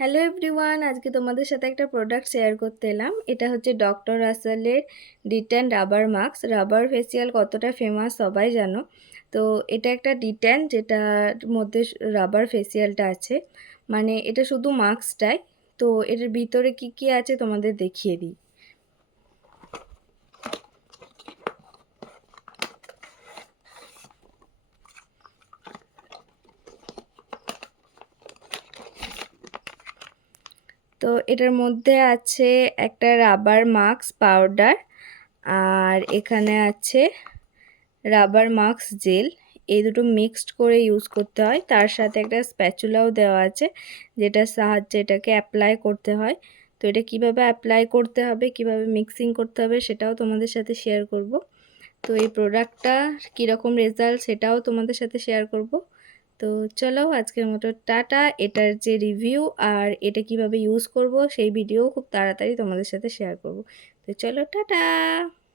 Hello everyone, আজকে তোমাদের সাথে একটা প্রোডাক্ট শেয়ার করতে এলাম। এটা হচ্ছে ডক্টর রাসেলের de-tan rubber mask. Rubber facial কতটা ফেমাস সবাই জানো। তো এটা একটা ডিট্যান যেটার মধ্যে রাবার ফেসিয়ালটা আছে, মানে এটা শুধু মাস্কটাই। তো এটার ভিতরে কি কি আছে তোমাদের দেখিয়ে দিই। তো এটার মধ্যে আছে একটা রাবার মাস্ক পাউডার, আর এখানে আছে রাবার মাস্ক জেল। এই দুটো মিক্সড করে ইউজ করতে হয়। তার সাথে একটা স্প্যাচুলাও দেওয়া আছে, যেটার সাহায্যে এটাকে অ্যাপ্লাই করতে হয়। তো এটা কিভাবে অ্যাপ্লাই করতে হবে, কিভাবে মিক্সিং করতে হবে, সেটাও তোমাদের সাথে শেয়ার করব। তো এই প্রোডাক্টটা কীরকম রেজাল্ট সেটাও তোমাদের সাথে শেয়ার করব। তো চলো আজকের মতো টাটা। এটার যে রিভিউ আর এটা কিভাবে ইউজ করব সেই ভিডিও খুব তাড়াতাড়ি তোমাদের সাথে শেয়ার করব। তো চলো টাটা।